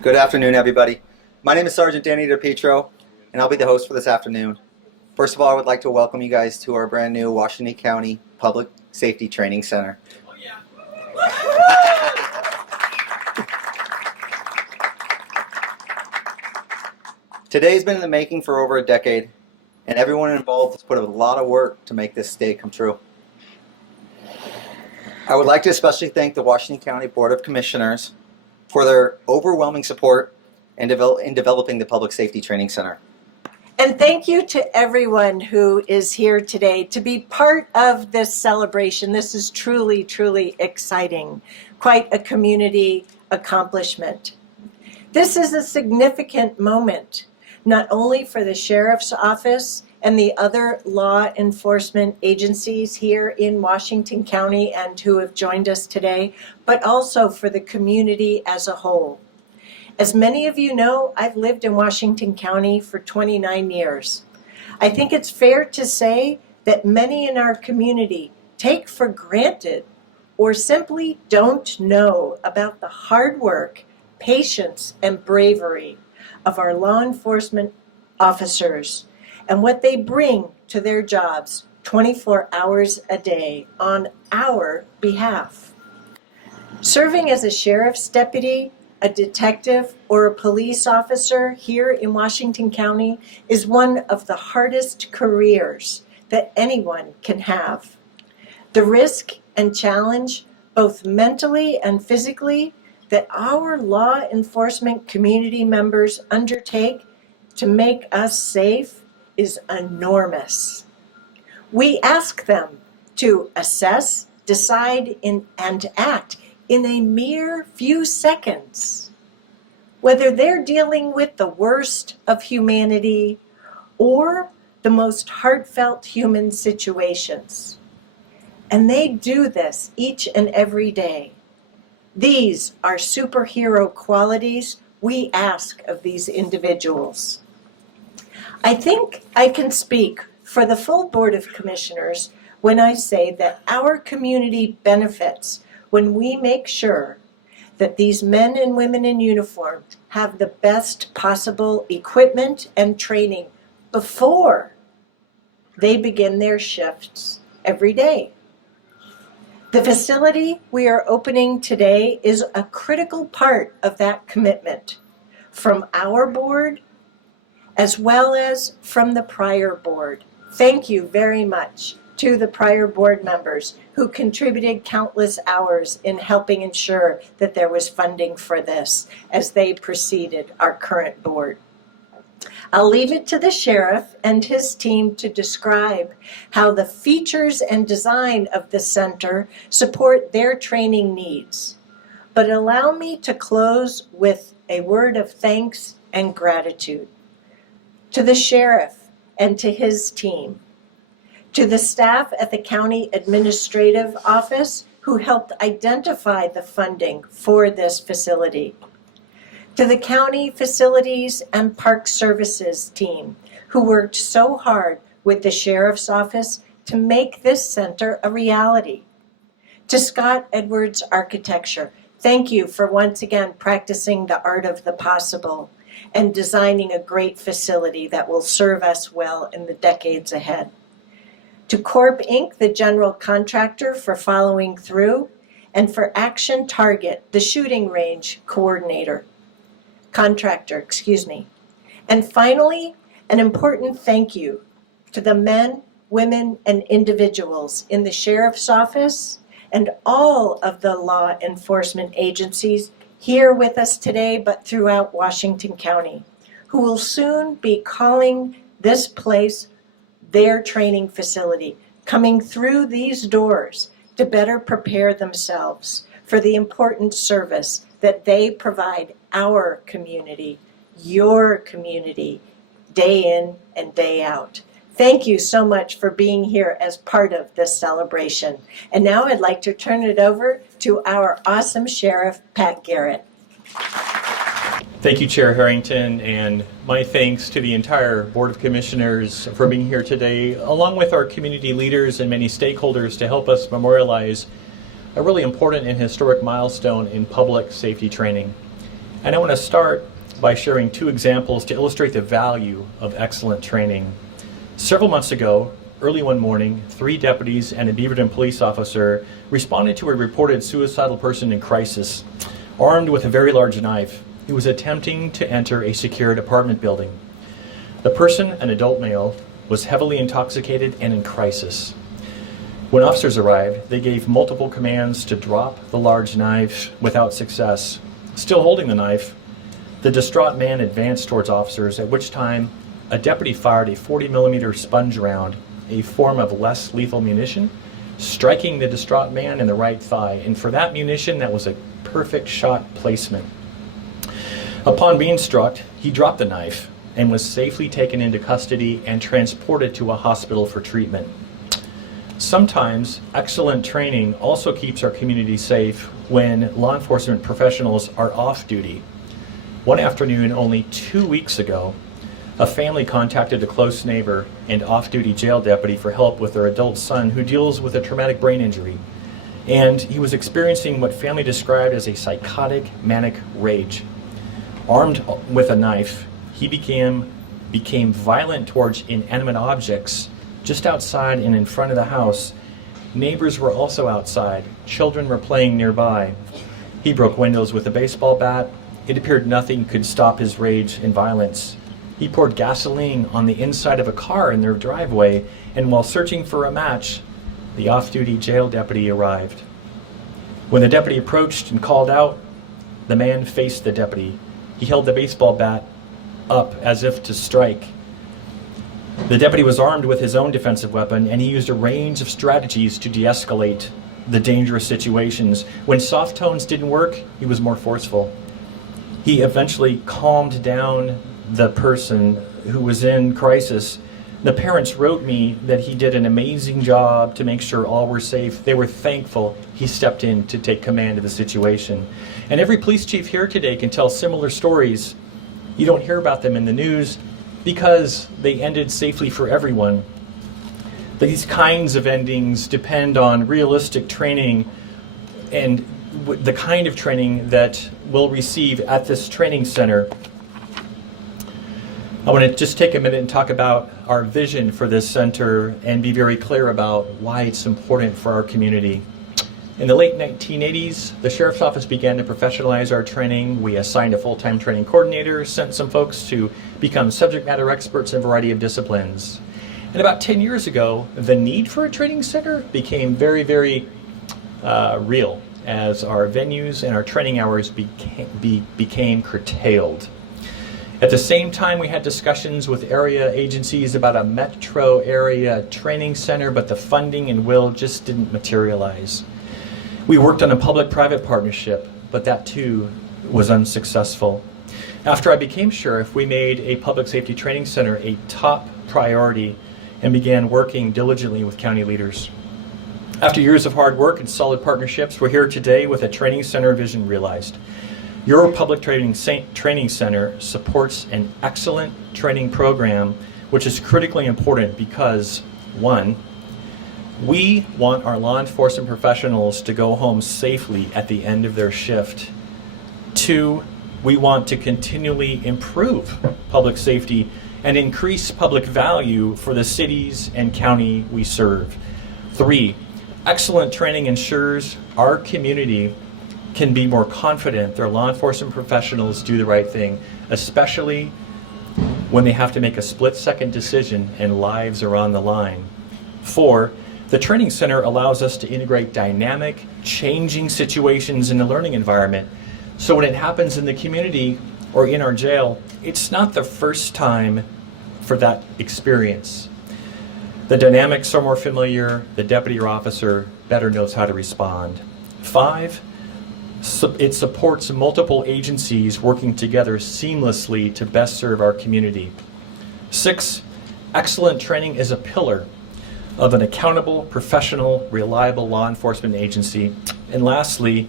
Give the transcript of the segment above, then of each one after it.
Good afternoon, everybody. My name is Sergeant Danny DePietro, and I'll be the host for this afternoon. First of all, I would like to welcome you guys to our brand new Washington County Public Safety Training Center. Oh, yeah. Today's been in the making for over a decade, and everyone involved has put a lot of work to make this day come true. I would like to especially thank the Washington County Board of Commissioners for their overwhelming support in developing the Public Safety Training Center. And thank you to everyone who is here today to be part of this celebration. This is truly, truly exciting. Quite a community accomplishment. This is a significant moment, not only for the Sheriff's Office and the other law enforcement agencies here in Washington County and who have joined us today, but also for the community as a whole. As many of you know, I've lived in Washington County for 29 years. I think it's fair to say that many in our community take for granted or simply don't know about the hard work, patience, and bravery of our law enforcement officers and what they bring to their jobs 24 hours a day on our behalf. Serving as a sheriff's deputy, a detective, or a police officer here in Washington County is one of the hardest careers that anyone can have. The risk and challenge, both mentally and physically, that our law enforcement community members undertake to make us safe is enormous. We ask them to assess, decide, and act in a mere few seconds, whether they're dealing with the worst of humanity or the most heartfelt human situations. And they do this each and every day. These are superhero qualities we ask of these individuals. I think I can speak for the full Board of Commissioners when I say that our community benefits when we make sure that these men and women in uniform have the best possible equipment and training before they begin their shifts every day. The facility we are opening today is a critical part of that commitment from our board as well as from the prior board. Thank you very much to the prior board members who contributed countless hours in helping ensure that there was funding for this as they preceded our current board. I'll leave it to the sheriff and his team to describe how the features and design of the center support their training needs. But allow me to close with a word of thanks and gratitude to the sheriff and to his team, to the staff at the County Administrative Office who helped identify the funding for this facility, to the County Facilities and Park Services team who worked so hard with the Sheriff's Office to make this center a reality, to Scott Edwards Architecture. Thank you for once again practicing the art of the possible and designing a great facility that will serve us well in the decades ahead. To Corp Inc., the general contractor, for following through, and for Action Target, the shooting range contractor. And finally, an important thank you to the men, women, and individuals in the Sheriff's Office and all of the law enforcement agencies here with us today, but throughout Washington County, who will soon be calling this place their training facility, coming through these doors to better prepare themselves for the important service that they provide our community, your community, day in and day out. Thank you so much for being here as part of this celebration. And now I'd like to turn it over to our awesome Sheriff, Pat Garrett. Thank you, Chair Harrington, and my thanks to the entire Board of Commissioners for being here today, along with our community leaders and many stakeholders to help us memorialize a really important and historic milestone in public safety training. And I want to start by sharing two examples to illustrate the value of excellent training. Several months ago, early one morning, 3 deputies and a Beaverton police officer responded to a reported suicidal person in crisis, armed with a very large knife. He was attempting to enter a secured apartment building. The person, an adult male, was heavily intoxicated and in crisis. When officers arrived, they gave multiple commands to drop the large knife without success. Still holding the knife, the distraught man advanced towards officers, at which time a deputy fired a 40-millimeter sponge round, a form of less lethal munition, striking the distraught man in the right thigh. And for that munition, that was a perfect shot placement. Upon being struck, he dropped the knife and was safely taken into custody and transported to a hospital for treatment. Sometimes excellent training also keeps our community safe when law enforcement professionals are off duty. One afternoon only 2 weeks ago, a family contacted a close neighbor and off-duty jail deputy for help with their adult son who deals with a traumatic brain injury. And he was experiencing what family described as a psychotic, manic rage. Armed with a knife, he became violent towards inanimate objects just outside and in front of the house. Neighbors were also outside. Children were playing nearby. He broke windows with a baseball bat. It appeared nothing could stop his rage and violence. He poured gasoline on the inside of a car in their driveway, and while searching for a match, the off-duty jail deputy arrived. When the deputy approached and called out, the man faced the deputy. He held the baseball bat up as if to strike. The deputy was armed with his own defensive weapon, and he used a range of strategies to de-escalate the dangerous situations. When soft tones didn't work, he was more forceful. He eventually calmed down the person who was in crisis. The parents wrote me that he did an amazing job to make sure all were safe. They were thankful he stepped in to take command of the situation. And every police chief here today can tell similar stories. You don't hear about them in the news because they ended safely for everyone. These kinds of endings depend on realistic training and the kind of training that we'll receive at this training center. I want to just take a minute and talk about our vision for this center and be very clear about why it's important for our community. In the late 1980s, the Sheriff's Office began to professionalize our training. We assigned a full-time training coordinator, sent some folks to become subject matter experts in a variety of disciplines. And about 10 years ago, the need for a training center became very, very real as our venues and our training hours became curtailed. At the same time, we had discussions with area agencies about a metro area training center, but the funding and will just didn't materialize. We worked on a public-private partnership, but that too was unsuccessful. After I became sheriff, we made a public safety training center a top priority and began working diligently with county leaders. After years of hard work and solid partnerships, we're here today with a training center vision realized. Your public training center supports an excellent training program, which is critically important because, 1, we want our law enforcement professionals to go home safely at the end of their shift. 2, we want to continually improve public safety and increase public value for the cities and county we serve. 3, excellent training ensures our community can be more confident their law enforcement professionals do the right thing, especially when they have to make a split-second decision and lives are on the line. 4, the training center allows us to integrate dynamic, changing situations in the learning environment. So when it happens in the community or in our jail, it's not the first time for that experience. The dynamics are more familiar, the deputy or officer better knows how to respond. 5, it supports multiple agencies working together seamlessly to best serve our community. 6, excellent training is a pillar of an accountable, professional, reliable law enforcement agency. And lastly,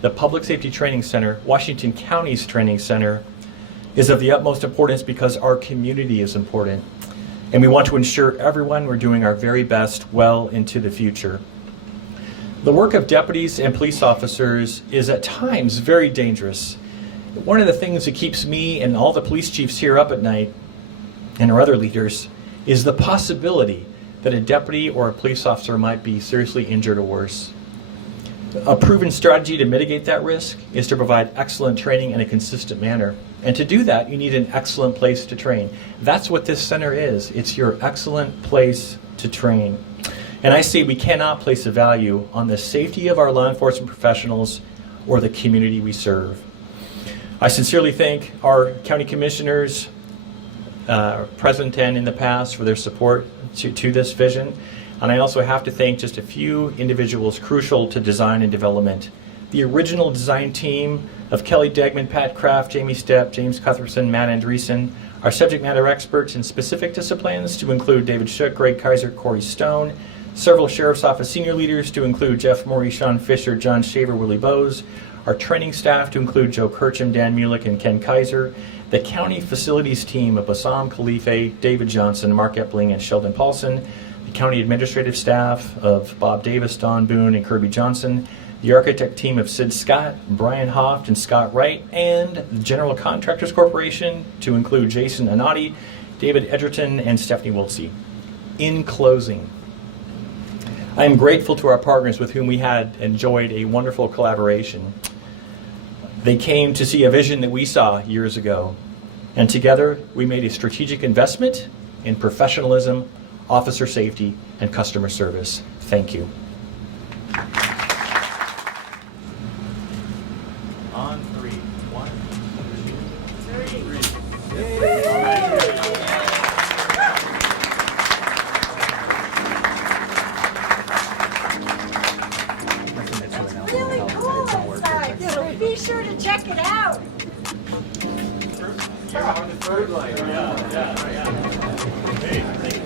the Public Safety Training Center, Washington County's training center, is of the utmost importance because our community is important. And we want to ensure everyone we're doing our very best well into the future. The work of deputies and police officers is at times very dangerous. One of the things that keeps me and all the police chiefs here up at night, and our other leaders, is the possibility that a deputy or a police officer might be seriously injured or worse. A proven strategy to mitigate that risk is to provide excellent training in a consistent manner. And to do that, you need an excellent place to train. That's what this center is. It's your excellent place to train. And I say we cannot place a value on the safety of our law enforcement professionals or the community we serve. I sincerely thank our county commissioners, present and in the past, for their support to this vision. And I also have to thank just a few individuals crucial to design and development. The original design team of Kelly Degman, Pat Kraft, Jamie Stepp, James Cuthbertson, Matt Andreessen, our subject matter experts in specific disciplines to include David Shook, Greg Kaiser, Corey Stone, several Sheriff's Office senior leaders to include Jeff Morey, Sean Fisher, John Shaver, Willie Bowes, our training staff to include Joe Kircham, Dan Mulick, and Ken Kaiser, the county facilities team of Bassam Khalife, David Johnson, Mark Epling, and Sheldon Paulson, the county administrative staff of Bob Davis, Don Boone, and Kirby Johnson, the architect team of Sid Scott, Brian Hoft, and Scott Wright, and the General Contractors Corporation to include Jason Anati, David Edgerton, and Stephanie Wiltsey. In closing, I am grateful to our partners with whom we had enjoyed a wonderful collaboration. They came to see a vision that we saw years ago, and together we made a strategic investment in professionalism, officer safety, and customer service. Thank you. On three. 1, 2, 3. All right. Really cool inside, so be sure to check it out. On the third line. Yeah. Hey, thank you.